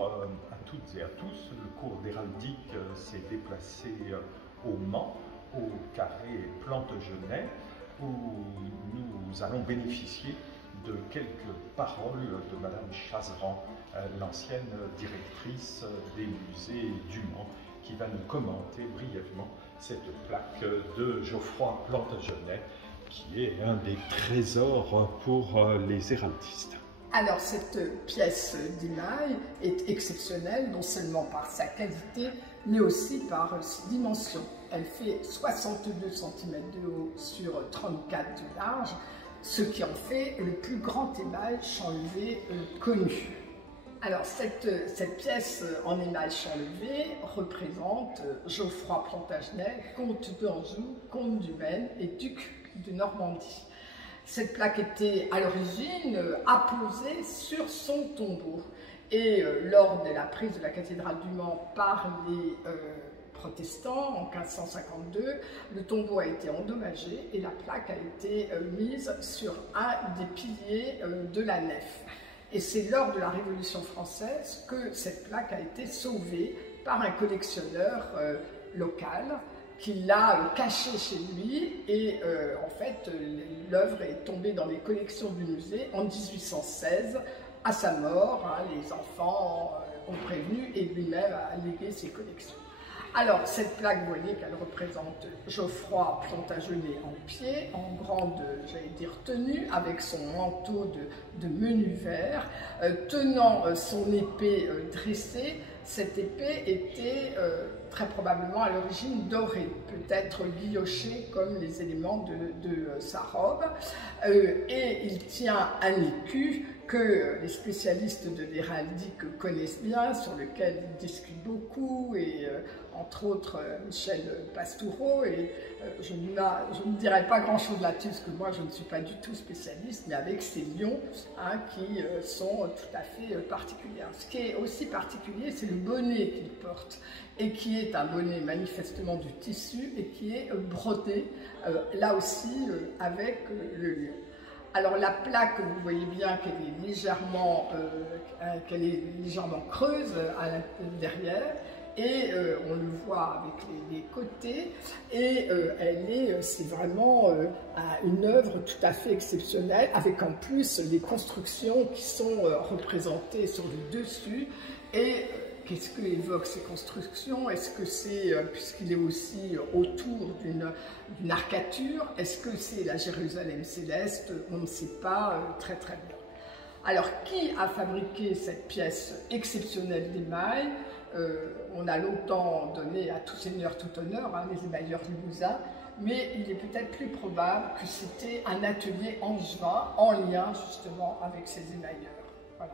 à toutes et à tous. Le cours d'héraldique s'est déplacé au Mans, au carré Plantagenet, où nous allons bénéficier de quelques paroles de Madame Chazeran, l'ancienne directrice des musées du Mans, qui va nous commenter brièvement cette plaque de Geoffroy Plantagenet, qui est un des trésors pour les héraldistes. Alors cette pièce d'émail est exceptionnelle, non seulement par sa qualité, mais aussi par ses dimensions. Elle fait 62 cm de haut sur 34 de large, ce qui en fait le plus grand émail chanlevé connu. Alors cette pièce en émail chanlevé représente Geoffroy Plantagenet, comte d'Anjou, comte du Maine et duc de Normandie. Cette plaque était à l'origine apposée sur son tombeau et lors de la prise de la cathédrale du Mans par les protestants en 1552, le tombeau a été endommagé et la plaque a été mise sur un des piliers de la nef. Et c'est lors de la Révolution française que cette plaque a été sauvée par un collectionneur local qui l'a cachée chez lui et en fait l'œuvre est tombée dans les collections du musée en 1816 à sa mort. Les enfants ont prévenu et lui-même a légué ses collections. Alors cette plaque, vous voyez qu'elle représente Geoffroy Plantagenet en pied, en grande, j'allais dire, tenue, avec son manteau de menu vert, tenant son épée dressée. Cette épée était très probablement à l'origine dorée, peut-être guillochée comme les éléments de sa robe, et il tient un écu que les spécialistes de l'héraldique connaissent bien, sur lequel ils discutent beaucoup, et entre autres Michel Pastoureau, et je ne dirai pas grand-chose là-dessus, parce que moi je ne suis pas du tout spécialiste, mais avec ces lions qui sont tout à fait particuliers. Ce qui est aussi particulier, c'est le bonnet qu'il porte, et qui est un bonnet manifestement du tissu, et qui est brodé, là aussi, avec le lion. Alors la plaque, vous voyez bien qu'elle est légèrement creuse derrière, et on le voit avec les côtés, et c'est vraiment une œuvre tout à fait exceptionnelle, avec en plus les constructions qui sont représentées sur le dessus. Et qu'est-ce que évoquent ces constructions? Est-ce que c'est, puisqu'il est aussi autour d'une arcature, est-ce que c'est la Jérusalem céleste? On ne sait pas très très bien. Alors, qui a fabriqué cette pièce exceptionnelle d'émail? On a longtemps donné à tout seigneur tout honneur, les émailleurs limousin, mais il est peut-être plus probable que c'était un atelier angevin en lien justement avec ces émailleurs. Voilà,